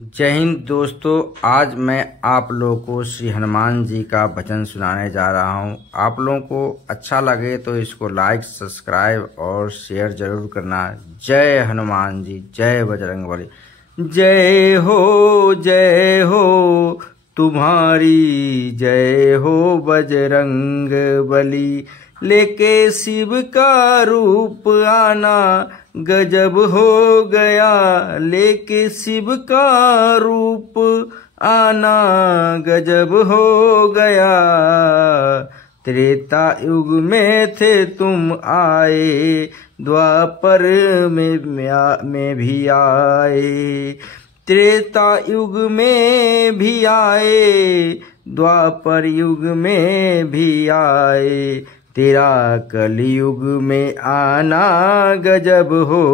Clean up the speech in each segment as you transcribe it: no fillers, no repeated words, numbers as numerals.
जय हिंद दोस्तों। आज मैं आप लोगों को श्री हनुमान जी का भजन सुनाने जा रहा हूं। आप लोगों को अच्छा लगे तो इसको लाइक, सब्सक्राइब और शेयर जरूर करना। जय हनुमान जी, जय बजरंगबली। जय हो तुम्हारी, जय हो बजरंग बली। लेके शिव का रूप आना गजब हो गया, लेके शिव का रूप आना गजब हो गया। त्रेता युग में थे तुम आए, द्वापर में भी आए। त्रेता युग में भी आए, द्वापर युग में भी आए। तेरा कलयुग में आना गजब हो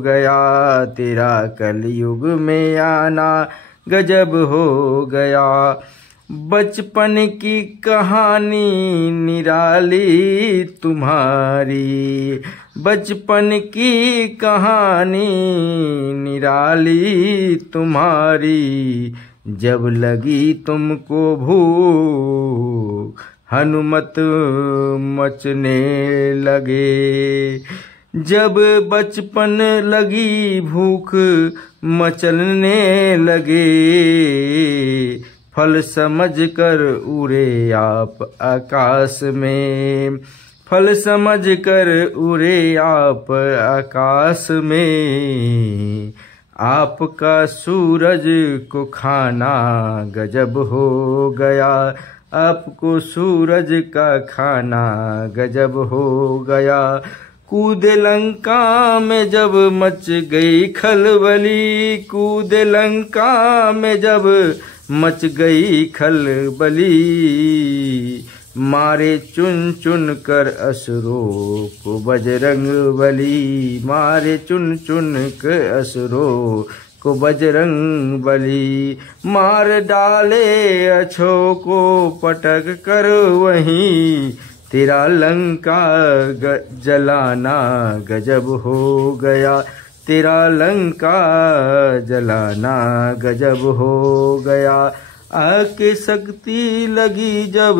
गया, तेरा कलयुग में आना गजब हो गया। बचपन की कहानी निराली तुम्हारी, बचपन की कहानी निराली तुम्हारी। जब लगी तुमको भूख हनुमत मचने लगे, जब बचपन लगी भूख मचलने लगे। फल समझकर उड़े आप आकाश में, फल समझकर उड़े आप आकाश में। आपका सूरज को खाना गजब हो गया, आपको सूरज का खाना गजब हो गया। कूदे लंका में जब मच गई खलबली, कूदे लंका में जब मच गई खलबली। मारे चुन चुन कर असुरों को बजरंगबली, मारे चुन चुन कर असुरों को बजरंगबली। मार डाले अच्छों को पटक कर वहीं, तेरा लंका जलाना गजब हो गया, तेरा लंका जलाना गजब हो गया। आके शक्ति लगी जब,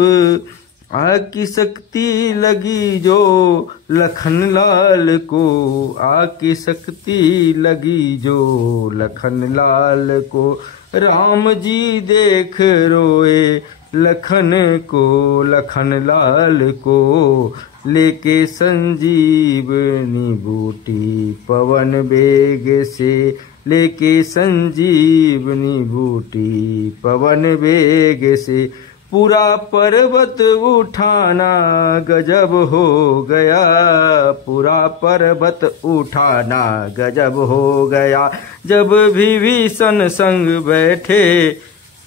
आकी शक्ति लगी जो लखन लाल को, आकी शक्ति लगी जो लखन लाल को। राम जी देख रोए लखन को, लखन लाल को। लेके संजीवनी बूटी पवन वेग से, लेके संजीवनी बूटी पवन वेग से। पूरा पर्वत उठाना गजब हो गया, पूरा पर्वत उठाना गजब हो गया। जब विभीषण संग बैठे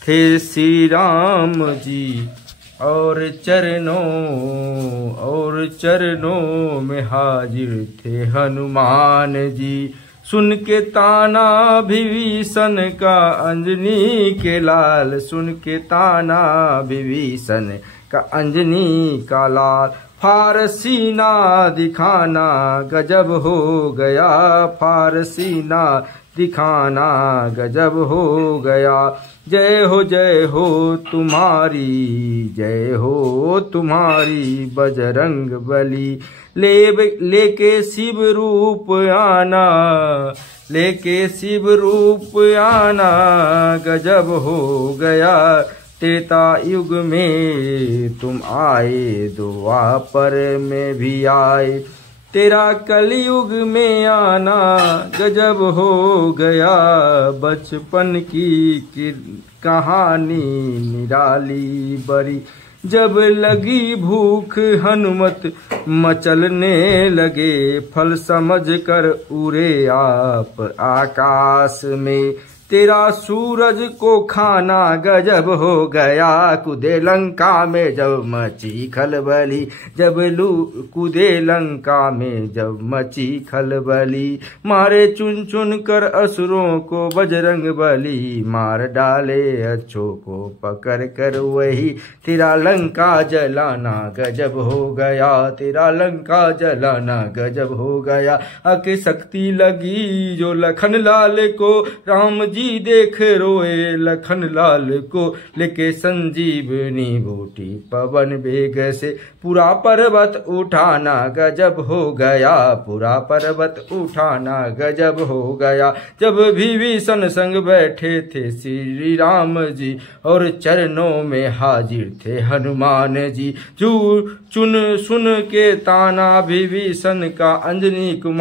थे श्री राम जी, और चरणों में हाजिर थे हनुमान जी। सुन के ताना विभीषण का अंजनी के लाल, सुन के ताना विभीषण का अंजनी का लाल। फारसीना दिखाना गजब हो गया, फारसीना दिखाना गजब हो गया। जय हो तुम्हारी, जय हो तुम्हारी बजरंगबली। लेके शिव रूप आना, लेके शिव रूप आना गजब हो गया। त्रेता युग में तुम आए, द्वापर में भी आए। तेरा कलयुग में आना गजब हो गया। बचपन की कहानी निराली बड़ी, जब लगी भूख हनुमत मचलने लगे। फल समझ कर उड़े आप आकाश में, तेरा सूरज को खाना गजब हो गया। कूदे लंका में जब मची खलबली, जब कूदे लंका में जब मची खलबली। मारे चुन चुन कर असुरों को बजरंगबली, मार डाले अच्छों को पकड़ कर वही। तेरा लंका जलाना गजब हो गया, तेरा लंका जलाना गजब हो गया। आके शक्ति लगी जो लखन लाल को, राम जी जी देख रोए लखन लाल को, लेके संजीवनी बूटी पवन वेग से। पूरा पर्वत उठाना गजब हो गया, पूरा पर्वत उठाना गजब हो गया। जब विभीषण संग बैठे थे श्री राम जी, और चरणों में हाजिर थे हनुमान जी। चुन सुन के ताना विभीषण का अंजनी कुमार